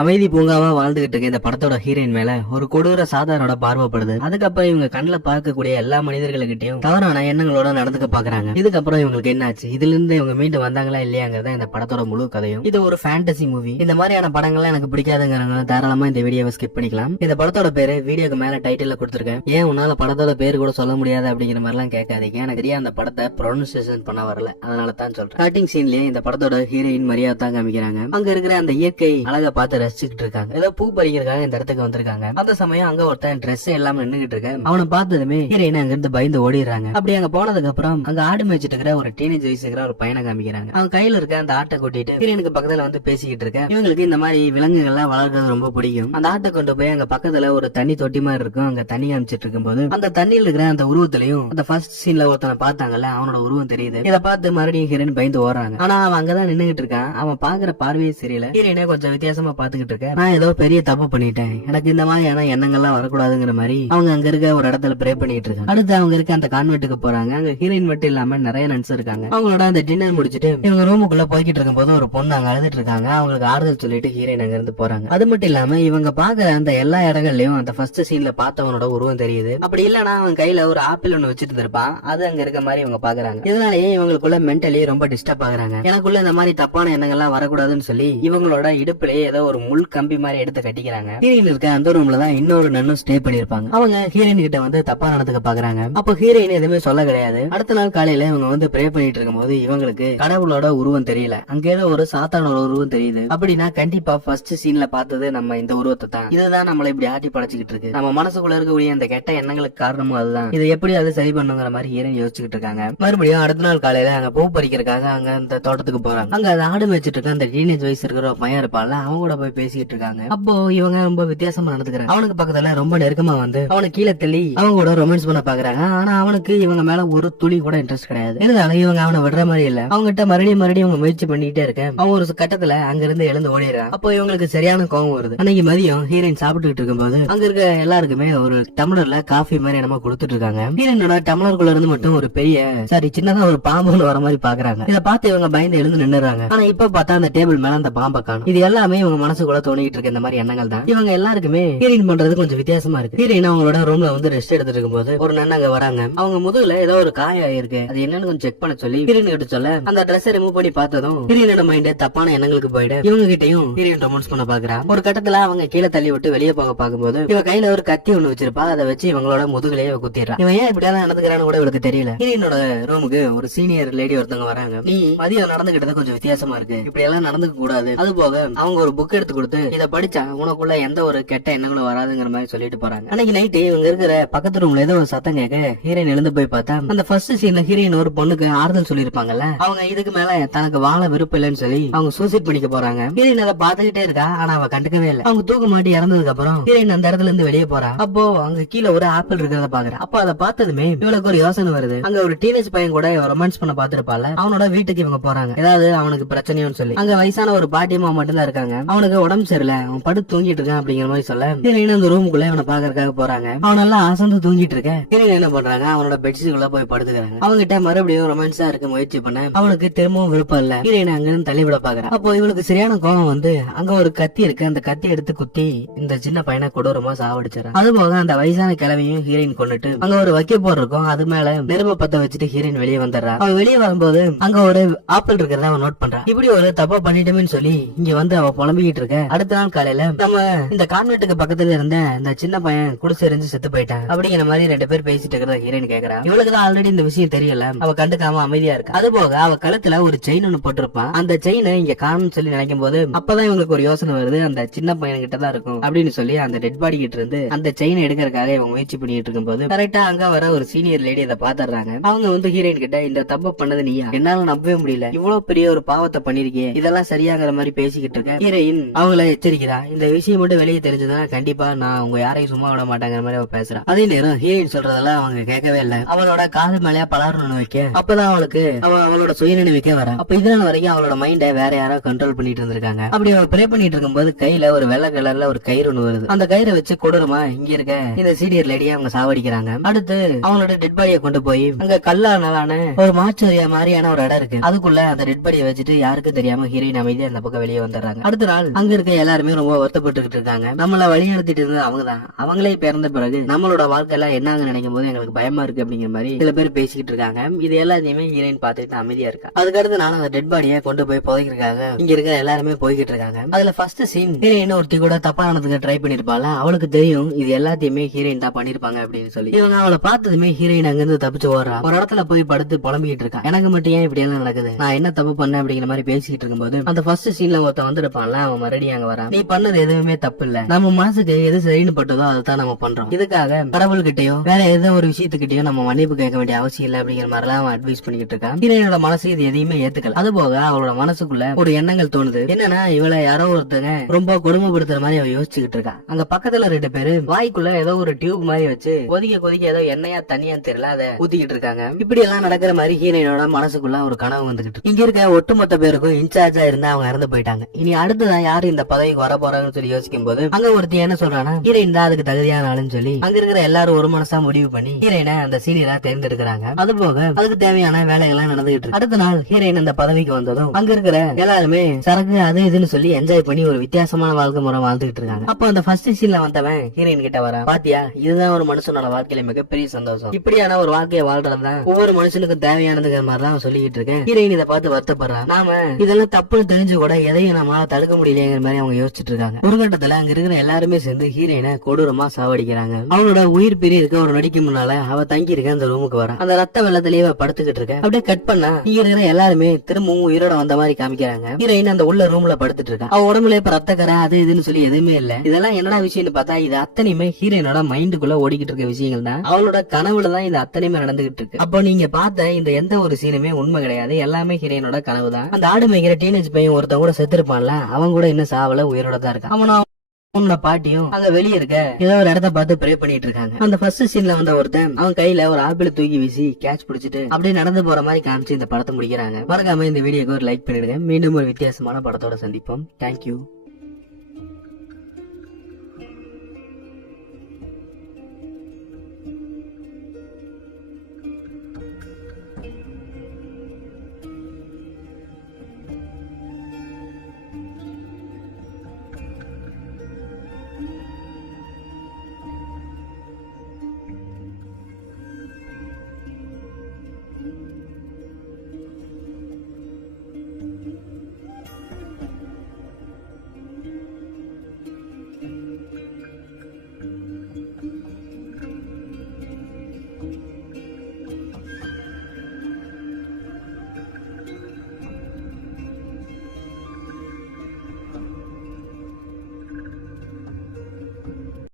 அமைதி பூங்காவா வாழ்ந்துகிட்டு இருக்க இந்த படத்தோட ஹீரோயின் மேல ஒரு கொடூர சாதாரணோட பார்வைப்படுது. அதுக்கப்புறம் இவங்க கண்ணில் பார்க்கக்கூடிய எல்லா மனிதர்களுக்கிட்டையும் தவறான எண்ணங்களோட நடந்துக்க பாக்குறாங்க. இதுக்கப்புறம் இவங்களுக்கு என்னாச்சு? இதுல இருந்து இவங்க மீண்டு வந்தாங்களா இல்லையாங்கிறத இந்த படத்தோட முழு கதையும். இது ஒரு ஃபேண்டசி மூவி இந்த மாதிரியான படங்கள்லாம் எனக்கு பிடிக்காதுங்கிறவங்க தாராளமா இந்த வீடியோவை ஸ்கிப் பண்ணிக்கலாம். இந்த படத்தோட பேரு வீடியோக்கு மேல டைட்டில் கொடுத்துருக்கேன். ஏன் உன்னால படத்தோட பேர் கூட சொல்ல முடியாது அப்படிங்கிற மாதிரிலாம் கேட்காதீங்க. எனக்கு தெரியும் அந்த படத்தை ப்ரொனன்சியேஷன் பண்ண வரல. அதனால தான் சொல்றேன் ஸ்டார்டிங் சீன்லயே இந்த படத்தோட ஹீரோயின் மரியாதை தான் காமிக்கிறாங்க. அங்க இருக்கிற அந்த இயற்கை அழகை பார்த்து ரசிச்சுட்டு இருக்காங்க ஏதோ பூ பறிக்கிறதுக்காக இந்த இடத்துக்கு வந்திருக்காங்க. அந்த சமயம் அங்க ஒருத்தன் ட்ரெஸ் எல்லாம் நின்னுகிட்டு இருக்க அவனை பார்த்ததுமே ஹீரோயின் அங்க இருந்து பயந்து ஓடிடுறாங்க. அப்படி அங்க போனதுக்கு அப்புறம் அங்க ஆடு மேய்ச்சிட்டு இருக்கிற ஒரு டீனேஜ் வயசு இருக்கிற ஒரு பையனை காமிக்கிறாங்க. அவன் கையில இருக்க அந்த ஆட்டை கூட்டிட்டு ஹீரோயினுக்கு பக்கத்துல வந்து பேசிக்கிட்டு இருக்கேன் இவங்களுக்கு இந்த மாதிரி விலங்குகள்லாம் வளர்க்கறது ரொம்ப பிடிக்கும். அந்த ஆட்டை கொண்டு போய் அங்க பக்கத்துல ஒரு தண்ணி தொட்டி மாதிரி இருக்கும். அங்க தண்ணி காமிச்சிட்டு இருக்கும் போது அந்த தண்ணியில் இருக்கிற அந்த உருவத்திலையும் அந்த ஃபர்ஸ்ட் சீன்ல ஒருத்தனை பார்த்தாங்கல்ல அவனோட உருவம் தெரியுது. இதை பார்த்து மறுபடியும் ஹீரோயின் பயந்து ஓடுறாங்க. ஆனா அவன் அங்கதான் நின்னுகிட்டு இருக்கான். அவன் பாக்குற பார்வையே சரியில்லை. ஹீரோயினை கொஞ்சம் வித்தியாசமா பார்த்துக்கிட்டு இருக்க நான் ஏதோ பெரிய தப்பு பண்ணிட்டேன். எனக்கு இந்த மாதிரியான எண்ணங்கள்லாம் வரக்கூடாதுங்கிற மாதிரி அவங்க அங்க இருக்க ஒரு இடத்துல ப்ரே பண்ணிட்டு இருக்காங்க. அடுத்து அவங்க இருக்க அந்த கான்வென்ட்டுக்கு போறாங்க. அங்க ஹீரோயின் மட்டும் இல்லாம நிறைய நன்ஸ் இருக்காங்க. அவங்களோட அந்த டின்னர் முடிச்சிட்டு இவங்க ரூமுக்குள்ள போய்கிட்டு இருக்கும்போது ஒரு பொண்ணு அங்க அழுதுட்டு இருக்காங்க. அவங்களுக்கு ஆறுதல் சொல்லிட்டு ஹீரோயின் அங்க இருந்து போறாங்க. அது மட்டும் இல்லாம இவங்க பாக்குற அந்த எல்லா இடங்கள்லயும் அந்த ஃபர்ஸ்ட் சீன்ல பார்த்தவனோட உருவம் தெரியுது. அப்படி இல்லனா அவன் கையில ஒரு ஆப்பிள் ஒண்ணு வச்சிட்டு இருப்பான் அது அங்க இருக்க மாதிரி இவங்க பாக்குறாங்க இதனாலேயே இவங்களுக்குள்ள மென்டலி ரொம்ப டிஸ்டர்ப் ஆகுறாங்க. எனக்குள்ள இந்த மாதிரி தப்பான எண்ணங்கள்லாம் வரக்கூடாதுன்னு சொல்லி இவங்களோட இடுப்புலயே ஏதோ ஒரு முள் கம்பி மாதிரி எடுத்து கட்டிக்கிறாங்க. ஹீரோயின் இருக்க அந்த ரூம்ல தான் இன்னொரு நன்னும் ஸ்டே பண்ணிருப்பாங்க அவங்க ஹீரோயின் கிட்ட வந்து தப்பா நடந்துக்க பாக்குறாங்க. அப்போ ஹீரோயின் எதுவுமே சொல்ல கிடையாது. அடுத்த நாள் காலையில இவங்க வந்து ப்ரே பண்ணிட்டு இருக்கும்போது இவங்களுக்கு கடவுளோட உருவம் தெரியல. அங்க ஏதோ ஒரு சாத்தானோட உருவம் தெரியுது. அப்படின்னா கண்டிப்பா ஃபர்ஸ்ட் சீன்ல பார்த்தது நம்ம இந்த உருவத்தை தான். இதுதான் நம்மள இப்படி ஆட்டி படைச்சுக்கிட்டு இருக்கு. நம்ம மனசுக்குள்ள இருக்கக்கூடிய அந்த கெட்ட எண்ணங்களுக்கு காரணமும் அதுதான். இதை எப்படி அது சரி பண்ணுங்கிற மாதிரி ஹீரோயின் யோசிச்சுட்டு இருக்காங்க. மறுபடியும் அடுத்த நாள் காலையில அங்க பூ பறிக்கிறதுக்காக அங்க அந்த தோட்டத்துக்கு போறாங்க. அங்க அதை ஆடு மேய்ச்சிட்டு இருக்க அந்த டீனேஜ் வயசு இருக்கிற பையன் இருப்பான்ல அவங்க கூட போய் பேசிட்டு இருக்காங்க அப்போ இவங்க ரொம்ப வித்தியாசமா நடந்துக்கிறாங்க. அவனுக்கு பக்கத்துல ரொம்ப நெருக்கமா வந்து அவனை கீழே தள்ளி அவங்க கூட ரொமான்ஸ் பண்ண பாக்குறாங்க. ஆனா அவனுக்கு இவங்க மேல ஒரு துளி கூட இன்ட்ரெஸ்ட் கிடையாது. இருந்தாலும் இவங்க அவனை விடுற மாதிரி இல்ல. அவங்க கிட்ட மறுபடியும் மறுபடியும் அவங்க முயற்சி பண்ணிட்டே இருக்க அவன் ஒரு கட்டத்துல அங்க இருந்து எழுந்து ஓடிடுறான். அப்போ இவங்களுக்கு சரியான கோவம் வருது. அன்னைக்கு மதியம் ஹீரோயின் சாப்பிட்டுக்கிட்டு இருக்கும்போது அங்க இருக்க எல்லாருக்குமே ஒரு டம்ளர்ல காஃபி மாதிரி என்னமோ கொடுத்துட்டு இருக்காங்க. ஹீரோயினோட டம்ளருக்குள்ள இருந்து மட்டும் ஒரு பெரிய சாரி சின்னதா ஒரு பாம்பு வர மாதிரி பாக்குறாங்க. இத பார்த்து இவங்க பயந்து எழுந்து நின்னுறாங்க ஆனா இப்ப பார்த்தா அந்த டேபிள் மேல அந்த பாம்பை காணும். இது எல்லாமே இவங்க மனசுக்குள்ள தோணிட்டு இருக்க இந்த மாதிரி எண்ணங்கள் தான். இவங்க எல்லாருக்குமே ஹீரோயின் பண்றது கொஞ்சம் வித்தியாசமா இருக்கு. ஹீரோயின் அவங்களோட ரூம்ல வந்து ரெஸ்ட் எடுத்துட்டு இருக்கும்போது ஒரு நன்ன அங்க வராங்க. அவங்க முதுகுல ஏதோ ஒரு காய ஆயிருக்கு. அது என்னன்னு கொஞ்சம் செக் பண்ண சொல்லி ஹீரோயின் கிட்ட சொல்ல அந்த ட்ரெஸ் ரிமூவ் பண்ணி பார்த்ததும் ஹீரோயினோட மைண்ட் தப்பான எண்ணங்களுக்கு போயிடு இவங்க கிட்டயும் ஹீரோயின் ரொமான்ஸ் பண்ண பாக்குறா. ஒரு கட்டத்துல அவங்க கீழே தள்ளி விட்டு வெளியே போக பார்க்கும்போது இவ கையில ஒரு கத்தி ஒண்ணு வச்சிருப்பா. அதை வச்சு இவங்களோட முதுகுலயே இவ குத்திடுறா. இவன் ஏன் இப்படியெல்லாம் நடந்துக்கிறான்னு கூட இவளுக்கு தெரியல. ஹீரோயினோட ரூமுக்கு ஒரு சீனியர் லேடி ஒருத்தவங்க வராங்க. நீ மதியம் நடந்துகிட்டது கொஞ்சம் வித்தியாசமா இருக்கு. இப்படி எல்லாம் நடந்துக்க கூடாது. அது போக அவங்க ஒரு புக் எடுத்து கொடுத்து இதை படிச்சா உனக்குள்ள எந்த ஒரு கெட்ட எண்ணங்களும் வராதுங்கிற மாதிரி சொல்லிட்டு போறாங்க. அன்னைக்கு நைட்டு இவங்க இருக்கிற பக்கத்து ரூம்ல ஏதோ ஒரு சத்தம் கேட்க ஹீரோயின் எழுந்து போய் பார்த்தா அந்த ஃபர்ஸ்ட் சீன்ல ஹீரோயின் ஒரு பொண்ணுக்கு ஆறுதல் சொல்லியிருப்பாங்கல்ல அவங்க இதுக்கு மேல தனக்கு வாழ விருப்பம் இல்லைன்னு சொல்லி அவங்க சூசைட் பண்ணிக்க போறாங்க. ஹீரோயின் அதை பாத்துக்கிட்டே இருக்கா ஆனா அவ கண்டுக்கவே இல்லை. அவங்க தூக்க மாட்டி இறந்ததுக்கு அப்புறம் ஹீரோயின் அந்த இடத்துல இருந்து வெளியே போறா. அப்போ அங்க கீழே ஒரு ஆப்பிள் இருக்கிறத பாக்குறா. அப்போ அதை பார்த்ததுமே இவளுக்கு ஒரு யோசனை வருது. அங்க ஒரு டீனேஜ் பையன் கூட ரொமான்ஸ் பண்ண பாத்துருப்பால அவனோட வீட்டுக்கு இவங்க போறாங்க. ஏதாவது அவனுக்கு பிரச்சனையும் சொல்லி. அங்க வயசான ஒரு பாட்டியம்மா மட்டும் தான் இருக்காங்க. அவனுக்கு உடம்பு சரியில்லை அவன் படுத்து தூங்கிட்டு இருக்கான் அப்படிங்கிற மாதிரி சொல்ல ஹீரோயின் அந்த ரூமுக்குள்ள அவனை பாக்குறதுக்காக போறாங்க. அவன் நல்லா அசந்து தூங்கிட்டு இருக்கேன். ஹீரோயின் என்ன பண்றாங்க? அவனோட பெட்ஷீட்டுக்குள்ள போய் படுத்துக்கிறாங்க. அவங்க கிட்ட மறுபடியும் ரொமான்ஸா இருக்க முயற்சி பண்ண அவனுக்கு திரும்பவும் விருப்பம் இல்ல. ஹீரோயின் அங்க இருந்து தள்ளிவிட பாக்குறா அப்போ இவனுக்கு சரியான கோவம் வந்து அங்க ஒரு கத்தி இருக்கு. அந்த கத்தி எடுத்து குத்தி இந்த சின்ன பையனை கொடூரமா சாவடிச்சிடறான். அது போக அந்த வயசான கிழவியும் ஹீரோயின் கொண்டுட்டு அங்க ஒரு வைக்க போர் இருக்கும். அது மேல நெருப்ப பத்த வச்சுட்டு ஹீரோயின் வெளியே வந்துடுறா. அவன் வெளியே வரும்போது அங்க ஒரு ஆப்பிள் இருக்கிறத அவன் நோட் பண்றான். இப்படி ஒரு தப்பா பண்ணிட்டோமேன்னு சொல்லி இங்க வந்து அவ புலம்பிக்கிட்டு இருக்கேன் அடுத்த நாள் காலையில நம்ம இந்த கான்வென்ட்டுக்கு பக்கத்துல இருந்த இந்த சின்ன பையன் குடிசை எரிஞ்சு செத்து போயிட்டான். அப்படிங்கிற மாதிரி ரெண்டு பேர் பேசிட்டு இருக்கிறத ஹீரோயின் கேக்குறா. இவளுக்கு தான் ஆல்ரெடி இந்த விஷயம் தெரியல. அவ கண்டுக்காம அமைதியா இருக்கு. அது போக அவ கழுத்துல ஒரு செயின் ஒண்ணு போட்டிருப்பான். அந்த செயினை இங்க காணும் சொல்லி நினைக்கும் போது அப்பதான் இவங்களுக்கு ஒரு யோசனை வருது. அந்த சின்ன பையன் கிட்ட தான் இருக்கும் அப்படின்னு சொல்லி அந்த டெட் பாடி கிட்ட இருந்து அந்த செயினை எடுக்கிறதுக்காக இவங்க முயற்சி பண்ணிட்டு இருக்கும் போது கரெக்டா அங்க வர ஒரு சீனியர் லேடி அதை பாத்துறாங்க. அவங்க வந்து ஹீரோயின் கிட்ட இந்த தப்பு பண்ணது நீயா? என்னால நம்பவே முடியல. இவ்வளவு பெரிய ஒரு பாவத்தை பண்ணிருக்கே இதெல்லாம் சரியாங்கிற மாதிரி பேசிக்கிட்டு இருக்க. ஹீரோயின் அவங்கள எச்சரிக்கிறா. இந்த விஷயம் மட்டும் வெளியே தெரிஞ்சதுன்னா கண்டிப்பா நான் உங்க யாரையும் சும்மா விட மாட்டாங்கிற மாதிரி அவ பேசுறா. அதே நேரம் ஹீரோயின் சொல்றதெல்லாம் அவங்க கேட்கவே இல்ல. அவளோட காது மேலேயா பலாரணும் வைக்க அப்பதான் அவளுக்கு அவ அவளோட சுயநினைவுக்கே வர. அப்ப இதனால வரைக்கும் அவளோட மைண்ட வேற யாரோ கண்ட்ரோல் பண்ணிட்டு இருந்திருக்காங்க. அப்படி அவ ப்ரே பண்ணிட்டு இருக்கும்போது கையில ஒரு வெள்ளை கலர்ல ஒரு கயிறு ஒண்ணு வருது. அந்த கயிறை வச்சு கொடூரமா இங்க இருக்க. இந்த சீனியர் லேடியை அவங்க சாவடிக்கிறாங்க. அடுத்து அவங்களோட டெட் பாடியை கொண்டு போய் அங்க கல்லானாலான ஒரு மாச்சரியா மாதிரியான ஒரு இடம் இருக்கு. அதுக்குள்ள அந்த டெட் பாடியை வச்சுட்டு யாருக்கும் தெரியாம ஹீரோயின் அமைதியா அந்த பக்கம் வெளியே வந்துடுறாங்க. அடுத்த நாள் அங்க இருக்க எல்லாருமே ரொம்ப வருத்தப்பட்டுக்கிட்டு இருக்காங்க. நம்மளை வழி நடத்திட்டு இருந்தது அவங்க தான் அவங்களே பிறந்த பிறகு நம்மளோட வாழ்க்கை எல்லாம் என்னங்க நினைக்கும் போது எங்களுக்கு பயமா இருக்கு அப்படிங்கிற மாதிரி சில பேர் பேசிக்கிட்டு இருக்காங்க. இது எல்லாத்தையுமே ஹீரோயின் பார்த்துட்டு அமைதியா இருக்கா? அதுக்கடுத்து நானும் அந்த டெட் பாடியை கொண்டு போய் புதைக்கிறதுக்காக இங்க இருக்க எல்லாருமே போய்கிட்டு இருக்காங்க. அதுல ஃபர்ஸ்ட் சீன் ஹீரோயின் ஒருத்தி கூட தப்பானதுக்கு ட்ரை பண்ணிருப்பாள்? அவளுக்கு தெரியும் இது எல்லாத்தையுமே ஹீரோயின் தான் பண்ணிருப்பாங்க அப்படின்னு சொல்லி. இவங்க அவளை பார்த்ததுமே ஹீரோயின் அங்கிருந்து தப்பிச்சு ஓடுறா. ஒரு இடத்துல போய் படுத்து புலம்பிக்கிட்டு இருக்கா. எனக்கு மட்டும் ஏன் இப்படி எல்லாம் நடக்குது? நான் என்ன தப்பு பண்ணேன் அப்படிங்கிற மாதிரி பேசிக்கிட்டு இருக்கும்போது அந்த ஃபர்ஸ்ட் சீன்ல ஒருத்தன் வந்திருப்பான்ல அவன் மறுபடியும் அங்க வரான் நீ பண்ணது எதுவுமே தப்பு இல்ல நம்ம மனசுக்கு எது சரின்னு பட்டதோ அதை தான் நம்ம பண்றோம். இதுக்காக கடவுள்கிட்டயோ வேற ஏதோ ஒரு விஷயத்துக்கிட்டயோ நம்ம மன்னிப்பு கேட்க வேண்டிய அவசியம் இல்ல அப்படிங்கிற மாதிரி எல்லாம் அவன் அட்வைஸ் பண்ணிக்கிட்டு இருக்கான். ஹீரோயினோட மனசு இது எதையுமே ஏத்துக்கல. அது போக அவளோட மனசுக்குள்ள ஒரு எண்ணங்கள் தோணுது. என்னன்னா இவளை யாரோ ஒருத்தங்க ரொம்ப கொடுமைப்படுத்துற மாதிரி அவ யோசிச்சுக்கிட்டு இருக்கா. அங்க பக்கத்துல ரெண்டு பேரு வாய்க்குள்ள ஏதோ ஒரு டியூப் மாதிரி வச்சு கொதிக்க கொதிக்க ஏதோ எண்ணெயா தனியா தெரியல அதை ஊத்திக்கிட்டு இருக்காங்க. இப்படி எல்லாம் நடக்கிற மாதிரி ஹீரோயினோட மனசுக்குள்ள ஒரு கனவு வந்துகிட்டு இங்க இருக்க ஒட்டுமொத்த பேருக்கும் இன்சார்ஜா இருந்தா அவங்க இறந்து போயிட்டாங்க. இனி அடுத்ததான் யாரு இந்த பதவிக்கு வர போறாங்கன்னு சொல்லி யோசிக்கும் போது அங்க ஒருத்தி என்ன சொல்றானா ஹீரோயின் தான் அதுக்கு தகுதியான ஆளுன்னு சொல்லி அங்க இருக்கிற எல்லாரும் ஒரு மனசா முடிவு பண்ணி ஹீரோயினை அந்த சீனியரா தேர்ந்தெடுக்கிறாங்க. அது போக அதுக்கு தேவையான வேலைகள்லாம் நடந்துகிட்டு இருக்கு. அடுத்த நாள் ஹீரோயின் அந்த பதவிக்கு வந்ததும் அங்க இருக்கிற எல்லாருமே சரக்கு அது இதுன்னு சொல்லி என்ஜாய் பண்ணி ஒரு வித்தியாசமான வாழ்க்கை முறை வாழ்ந்துகிட்டு இருக்காங்க. அப்ப அந்த ஃபர்ஸ்ட் சீன்ல வந்தவன் ஹீரோயின் கிட்ட வர பாத்தியா இதுதான் ஒரு மனுஷனோட வாழ்க்கையில மிகப்பெரிய சந்தோஷம். இப்படியான ஒரு வாழ்க்கையை வாழ்றதுதான் ஒவ்வொரு மனுஷனுக்கும் தேவையானதுங்கிற மாதிரி தான் சொல்லிக்கிட்டு இருக்கேன். ஹீரோயின் இதை பார்த்து வருத்தப்படுறான் நாம இதெல்லாம் தப்புன்னு தெரிஞ்சு கூட எதையும் நம்மளால தடுக்க முடியல முடியலைங்கிற மாதிரி அவங்க யோசிச்சுட்டு இருக்காங்க ஒரு கட்டத்துல அங்க இருக்கிற எல்லாருமே சேர்ந்து ஹீரோயினை கொடூரமா சாவடிக்கிறாங்க. அவனோட உயிர் பிரி இருக்க ஒரு நடிக்கு முன்னால அவ தங்கி இருக்க அந்த ரூமுக்கு வரா அந்த ரத்த வெள்ளத்திலேயே படுத்துக்கிட்டு இருக்க. அப்படியே கட் பண்ணா இங்க இருக்கிற எல்லாருமே திரும்பவும் உயிரோட வந்த மாதிரி காமிக்கிறாங்க. ஹீரோயின் அந்த உள்ள ரூம்ல படுத்துட்டு இருக்கா. அவ உடம்புல இப்ப ரத்த கரை அது இதுன்னு சொல்லி எதுவுமே இல்ல. இதெல்லாம் என்னடா விஷயம்னு பார்த்தா இது அத்தனையுமே ஹீரோயினோட மைண்டுக்குள்ள ஓடிக்கிட்டு இருக்க விஷயங்கள் தான். அவளோட கனவுல தான் இது அத்தனையுமே நடந்துகிட்டு இருக்கு. அப்போ நீங்க பார்த்த இந்த எந்த ஒரு சீனுமே உண்மை கிடையாது. எல்லாமே ஹீரோயினோட கனவு தான். அந்த ஆடு மேய்க்கிற டீனேஜ் பையன் ஒருத்தன் கூட செத்துருப்பான்ல அவன் கூட இன்னும் சாவல உயிரோட தான் இருக்கான். அவனும் உன்னோட பாட்டியும் அங்க வெளிய இருக்க. ஏதோ ஒரு இடத்த பார்த்து ப்ரே பண்ணிட்டு இருக்காங்க. அந்த ஃபர்ஸ்ட் சீன்ல வந்த ஒருத்தன் அவன் கையில ஒரு ஆப்பிள் தூக்கி வீசி கேட்ச் பிடிச்சிட்டு அப்படியே நடந்து போற மாதிரி காமிச்சு இந்த படத்தை முடிக்கிறாங்க. மறக்காம இந்த வீடியோக்கு ஒரு லைக் பண்ணிடுங்க. மீண்டும் ஒரு வித்தியாசமான படத்தோட சந்திப்போம். தேங்க்யூ